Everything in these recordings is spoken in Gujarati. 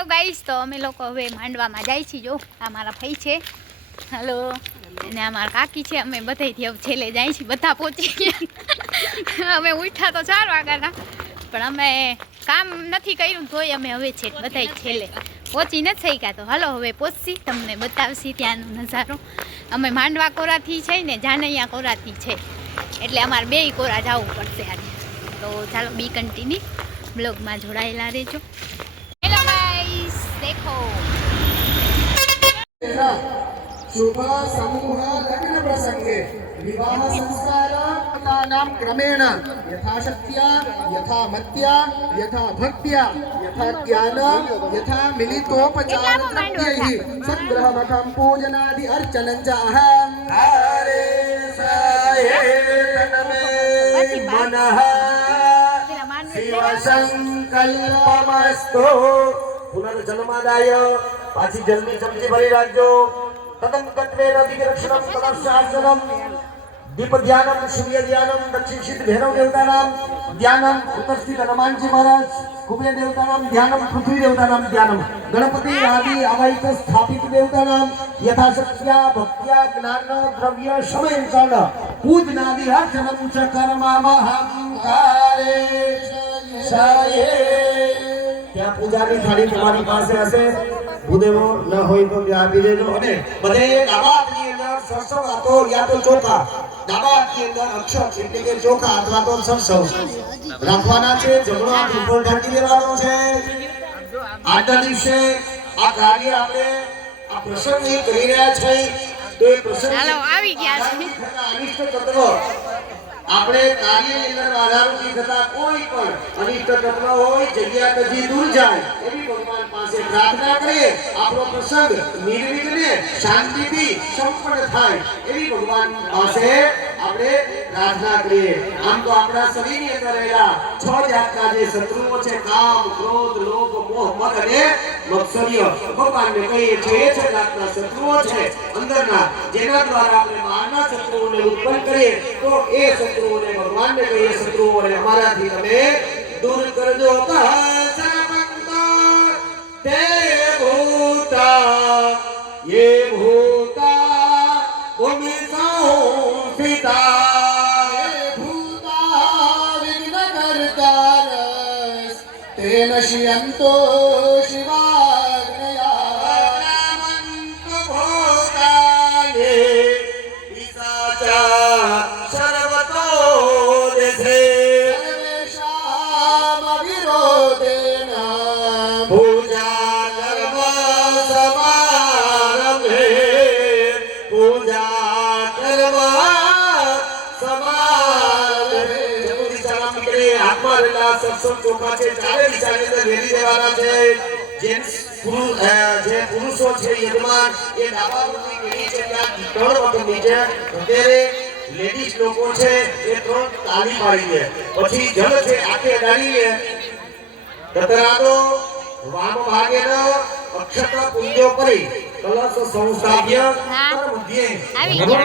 હેલો ગાઈસ, તો અમે લોકો હવે માંડવામાં જાય છીએ. જો આ મારા ભાઈ છે, હેલો, અને આ મારા કાકી છે. અમે બધાથી હવે છેલ્લે જાય છીએ. બધા પહોંચી ગયા. અમે ઉઠ્યા તો 4 વાગ્યાના, પણ અમે કામ નથી કર્યું તોય અમે હવે છે બધા છેલ્લે પહોંચી નથી શક્યા. તો હાલો હવે પહોંચી તમને બતાવશી ત્યાંનો નજારો. અમે માંડવા કોરાથી છે ને જાનૈયા કોરાથી છે, એટલે અમારે 2 કોરા જવું પડશે આજે. તો ચાલો બી કન્ટિન્યુ બ્લોગમાં જોડાયેલા રહેજો. હેલો ગાઈસ, દેખો शुभ समूह लग्न प्रसंगे विवाह संस्काराणां क्रमेण यथाशक्त्या यथा मत्या यथा भक्त्या यथा ज्ञान यथा मिलितोपचारद्रव्यैः सद्ग्रहमठं पूजनादि अर्चनं च अहं हरे साये तन्मे मनः शिव संकल्पमस्तु पुनर्जन्मादाय पाછી જલ્દી ચમચી ભરી રાખજો. તદં કત્વે નદી રક્ષણમ તદશાસનમ દીપ ધ્યાનમ સૂર્ય ધ્યાનમ દક્ષિણ સિદ્ધ ભૈરવ દેવતાનામ ધ્યાનમ ઉત્તર સ્થિત હનુમાનજી મહારાજ કુબેર દેવતાનામ ધ્યાનમ પૃથ્વી દેવતાનામ ધ્યાનમ ગણપતિ આદિ અવૈત સ્થાપિત દેવતાનામ યથાશક્ત્યા ભક્ત્યા જ્ઞાન દ્રવ્ય સમયંકર્ણ પૂજનાદિ અર્ચનમ ચ કર્મમહંકારે સાયે. ત્યાં પૂજાની થાળી તમારી પાસે હશે. ભૂદેવો ન હોય તો ત્યાં આપી દેજો. અને બધે ડાબા હાથની અંદર સરસવ હતો યા તો ચોખા, ડાબા હાથની અંદર અક્ષર એટલે કે ચોખા અથવા તો સરસવ રાખવાના છે. જમણો હાથ ઉપર ઢાંકી દેવાનો છે. આજના દિવસે આ કાર્ય આપણે આ પ્રસંગ કરી રહ્યા છે. તો એ પ્રસંગ આવી ગયા છે. અનિષ્ટ તત્વ આપણે કાર્યની અંદર બાધારૂપી થતા કોઈ પણ અનિષ્ટ તત્વ હોય જગ્યા કદી દૂર જાય એવી ભગવાન પાસે પ્રાર્થના કરીએ. આપણો પ્રસંગ નિર્વિઘ્ને શાંતિથી સંપન્ન થાય એવી ભગવાન પાસે આપણે પ્રાર્થના કરીએ. આમ તો આપણા શરીરની અંદર રહેલા 6 જાતના જે શત્રુઓ છે, કામ, ક્રોધ, લોભ, મોહ, મદ અને મત્સર્ય, ભગવાનને કહીએ છીએ એ 6 જાતના શત્રુઓ છે અંદરના, જેના દ્વારા આપણે બહારના શત્રુઓને ઉત્પન્ન કરીએ તો એ શત્રુઓને ભગવાનને કહીએ શત્રુઓને અમારાથી તમે દૂર કરજો. તે ભૂતા યે ભૂતા ભૂમિ સંસ્થિતા तेन श्रियन्तो शिवाग्नया भूतानि पिशाचा सर्वतो देशे सर्वेषां विरोधेन पूजा कर्म समारम्भे पूजा कर्म समारम्भे. આત્મા સત્સંગ ચોખા છે, ચારે દિશાની અંદર વેરી દેવાના છે. જે પુરુષો છે યજમાન એ ડાબા બાજુની વેરી છે ત્યાં 3 વખત નીચે વગેરે લેડીઝ લોકો છે એ 3 તાળી પાડી લે. પછી જળ છે આખે અડાડી લે. દતરાનો વામ ભાગેનો અક્ષત પુંજો કરી કલશ સંસ્થાપ્ય મધ્યે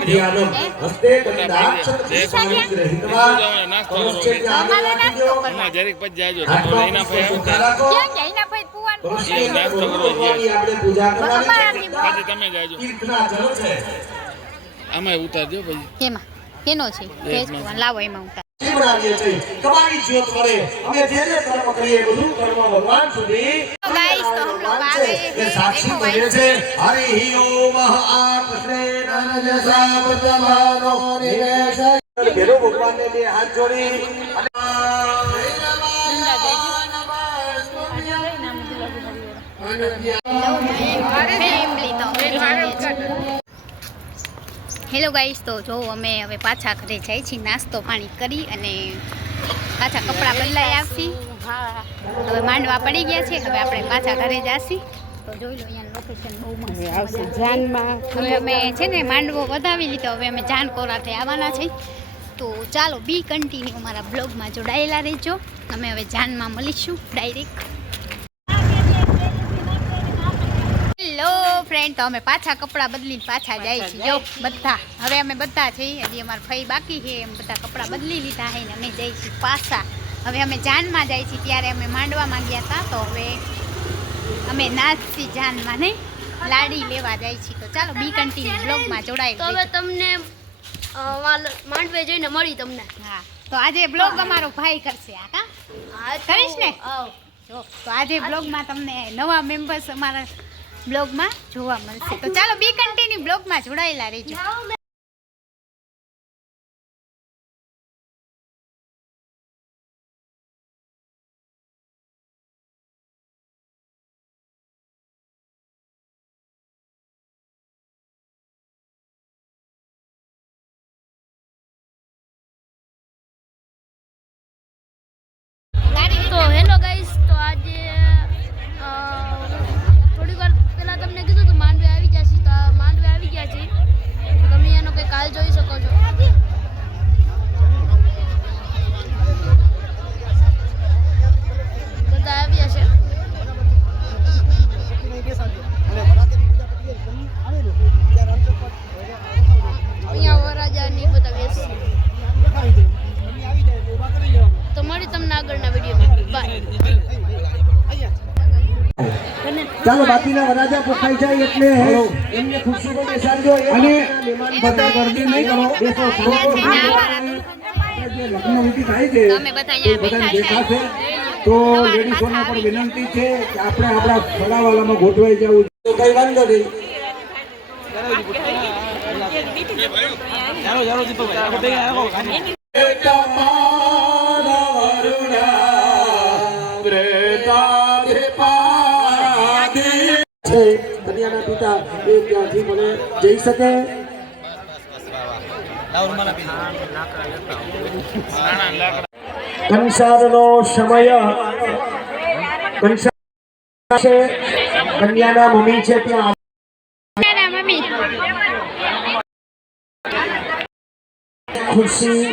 ધ્યાનમ હસ્તે કંદાક્ષત પુષ્પાણી ગ્રહિતવા કલશ ધ્યાન રાખજો. જરીક પછી જાજો તો એના પે ક્યાં ભાઈ પુવાન આપણે પૂજા કરવાની પછી તમે જાજો. તીર્થના જળ છે આમાં ઉતારજો પછી. એમાં કેનો છે ભેજ પુવાન લાવો એમાં ઉતાર. જીવડાવીએ છીએ તમારી જ્યોત મળે. અમે જે કર્મ કરીએ બધું કર્મ ભગવાન સુધી गाइस, तो हम लोग आ गए हैं. साक्षी बने से हरि ओम आपसे नरज सामतमानो निवेश भेरो भगवान ने लिए हाथ जोड़ी હેલો ગાઈસ, તો જો અમે હવે પાછા ઘરે જાય છીએ. નાસ્તો પાણી કરી અને પાછા કપડાં બદલાઈ આવશી. હવે માંડવા પડી ગયા છે. હવે આપણે પાછા ઘરે જાશી. તો જોઈ લો અહીંયા લોકેશન બહુ મસ્ત આવશે. જાનમાં હવે અમે છે ને માંડવો વધાવી લીધો. હવે અમે જાન કોરાથી આવવાના છે. તો ચાલો બી કન્ટિન્યુ અમારા બ્લોગમાં જોડાયેલા રહેજો. અમે હવે જાનમાં મળીશું ડાયરેક્ટ. હેલો ફ્રેન્ડ, તો અમે પાછા કપડાં બદલીને પાછા જાય છીએ. જો બધા હવે અમે બધા છીએ. હજી અમારા ભાઈ બાકી છે. એમ બધા કપડાં બદલી લીધા છે ને અમે જઈએ છીએ પાછા. હવે અમે જાનમાં જાય છીએ. ત્યારે અમે માંડવામાં ગયા હતા. તો હવે અમે નાચતી જાનમાં નહીં લાડી લેવા જાય છીએ. તો ચાલો બી કન્ટિન્યુ બ્લોગમાં જોડાઈ તો હવે તમને માંડવે જઈને મળી તમને. હા તો આજે બ્લોગ અમારો ભાઈ કરશે આ કા કરીશ ને? જો તો આજે બ્લોગમાં તમને નવા મેમ્બર્સ અમારા બ્લોગમાં જોવા મળશે. તો ચાલો બી કન્ટિન્યુ બ્લોગમાં જોડાયેલા રહેજો. તો હેલો ગાઈસ, તો આજે થોડી વાર પહેલા તમને કીધું તો માંડવે આવી ગયા છે. તો માંડવે આવી ગયા છે. તો તમે એનો કંઈક હાલ જોઈ શકો છો. બધા આવ્યા છે. અહીંયા વરરાજાની બધા બેસી. તો મળી તમને આગળના વિડીયોમાં. બાય. ચાલો બાકીના વરાજા પોખાઈ જાય એટલે એમને ખુરશીમાં બેસાડજો અને બધા ગરદી નહીં કરો. બેસો જે લગ્ન વિધિ થાય છે અમે બધા અહીંયા બધાને બેઠા છે. દેખાશે તો લેડીઝોને પણ વિનંતી છે કે આપણે આપણા ફળાવાલામાં ગોઠવાઈ જવું. તો કઈ વાંધો નહીં. કન્યાના પિતા એ ત્યાંથી મને જઈ શકે. કંસારનો સમય કંસાર છે. કન્યાના મમ્મી છે ત્યાં મમ્મી ખુરશી